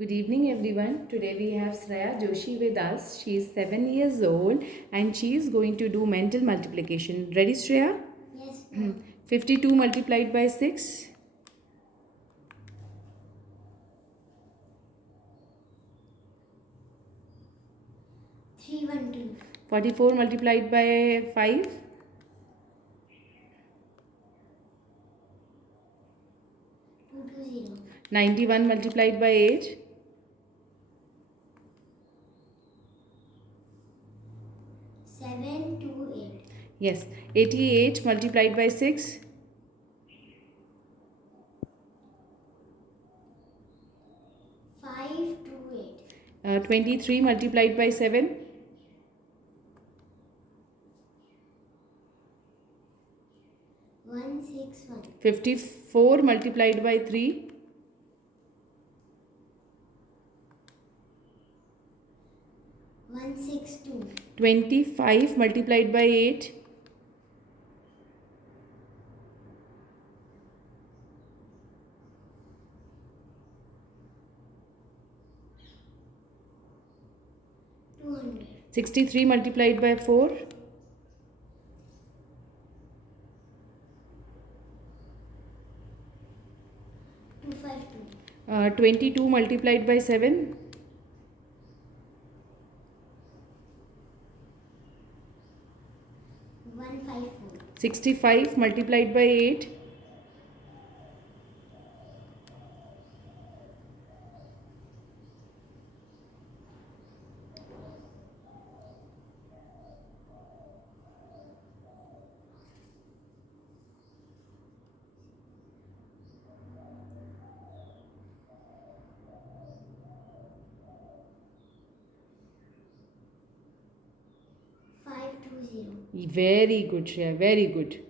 Good evening everyone. Today we have Sreya Joshi with us. She is 7 years old and she is going to do mental multiplication. Ready, Sreya? Yes, ma'am. 52 multiplied by 6. 312. 44 multiplied by 5. 220. 91 multiplied by 8. 728. Yes. 88 multiplied by 6. 528. 23 multiplied by 7. 161. 54 multiplied by 3. 162. 25 multiplied by 8. 200. 63 multiplied by 4. 252. 22 multiplied by 7. 154. 65 multiplied by 8. 520. Very good, Shreya. Very good.